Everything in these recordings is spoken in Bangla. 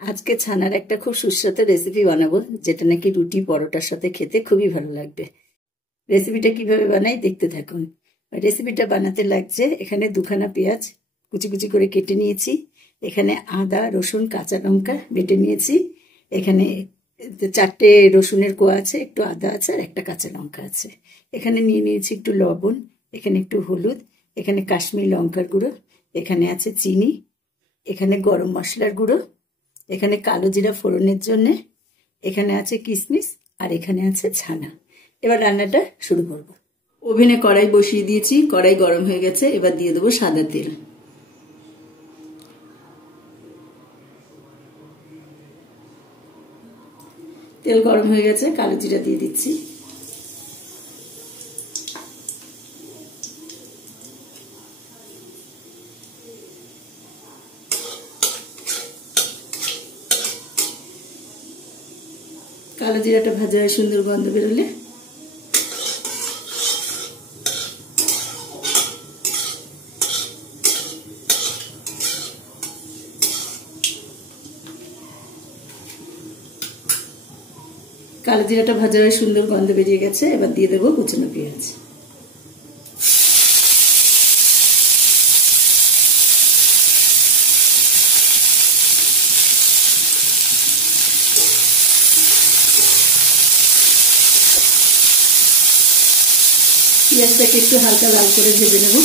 আজকে ছানার একটা খুব সুস্বাদু রেসিপি বানাবো, যেটা নাকি রুটি পরোটার সাথে খেতে খুবই ভালো লাগবে। রেসিপিটা কিভাবে বানাই দেখতে থাকুন। রেসিপিটা বানাতে লাগছে এখানে দুখানা পেঁয়াজ কুচি কুচি করে কেটে নিয়েছি, এখানে আদা রসুন কাঁচা লঙ্কা বেটে নিয়েছি, এখানে 4টে রসুনের কোয়া আছে, একটু আদা আছে আর একটা কাঁচা লঙ্কা আছে। এখানে নিয়ে নিয়েছি একটু লবণ, এখানে একটু হলুদ, এখানে কাশ্মীরি লঙ্কার গুঁড়ো, এখানে আছে চিনি, এখানে গরম মশলার গুঁড়ো, এখানে কালো জিরা ফোড়নের জন্য, এখানে আছে কিশমিশ আর এখানে আছে ছানা। এবার রান্নাটা শুরু করব। ওভেনে কড়াই বসিয়ে দিয়েছি, কড়াই গরম হয়ে গেছে, এবার দিয়ে দেবো সাদা তেল। তেল গরম হয়ে গেছে, কালো জিরা দিয়ে দিচ্ছি। কালো জিরাটা ভাজা হয়ে সুন্দর গন্ধ বেরোলে কালো জিরাটা ভাজা হয়ে সুন্দর গন্ধ বেরিয়ে গেছে, এবার দিয়ে দেবো কুচানো পেঁয়াজ। পেঁয়াজটাকে একটু হালকা লাল করে ভেজে নেব।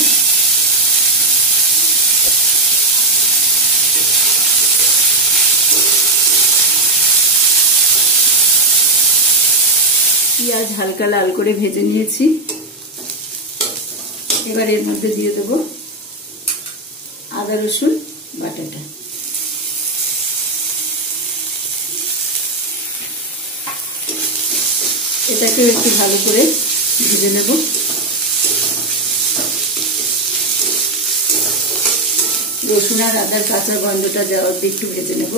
পেঁয়াজ হালকা লাল করে ভেজে নিয়েছি, এবার এর মধ্যে দিয়ে দেব আদা রসুন বাটাটা। এটাকে একটু ভালো করে ভেজে নেব। রসুন আর আদার কাঁচা গন্ধটা যাওয়ার অবধি একটু ভেজে নেব।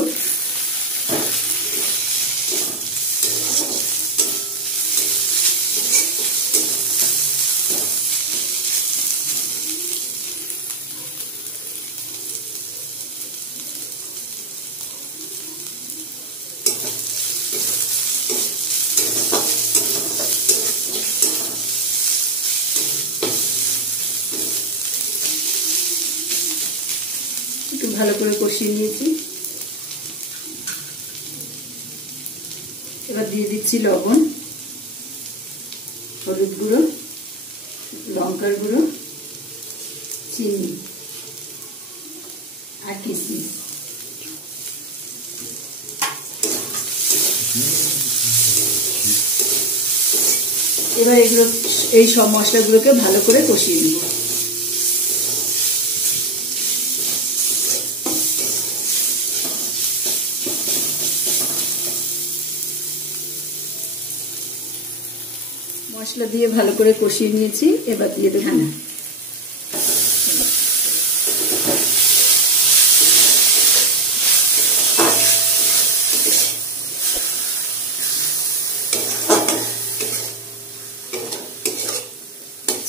একটু ভালো করে কষিয়ে নিয়েছি, এবার দিয়ে দিচ্ছি লবণ, হলুদ গুঁড়ো, লঙ্কার গুঁড়ো, চিনি আর কিশমিশ। এবার এই সব মশলাগুলোকে ভালো করে কষিয়ে নেব। মশলা দিয়ে ভালো করে কষিয়ে নিয়েছি, এবার দিয়ে দেবো ছানা।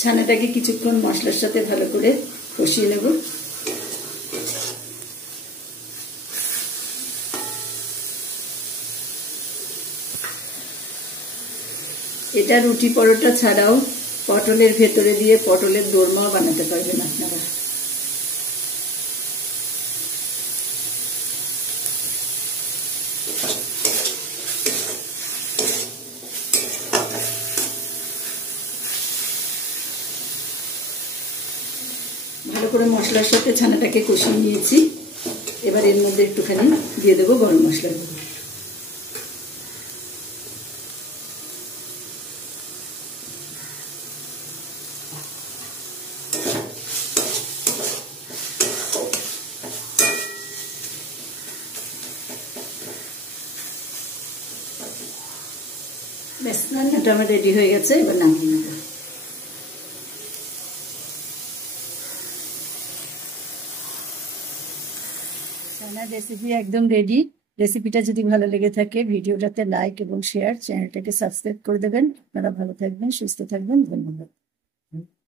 ছানাটাকে কিছুক্ষণ মশলার সাথে ভালো করে কষিয়ে নেব। এটা রুটি পরোটা ছাড়াও পটলের ভেতরে দিয়ে পটলের দোরমাও বানাতে পারবেন আপনারা। ভালো করে মশলার সাথে ছানাটাকে কষিয়ে নিয়েছি, এবার এর মধ্যে একটুখানি দিয়ে দেবো গরম মশলা। ব্যাস, রান্নাটা আমার রেডি হয়ে গেছে, এবার নামিয়ে নেব। ছানার রেসিপি একদম রেডি। রেসিপিটা যদি ভালো লেগে থাকে ভিডিওটাতে লাইক এবং শেয়ার, চ্যানেলটাকে সাবস্ক্রাইব করে দেবেন। আপনারা ভালো থাকবেন, সুস্থ থাকবেন, ধন্যবাদ।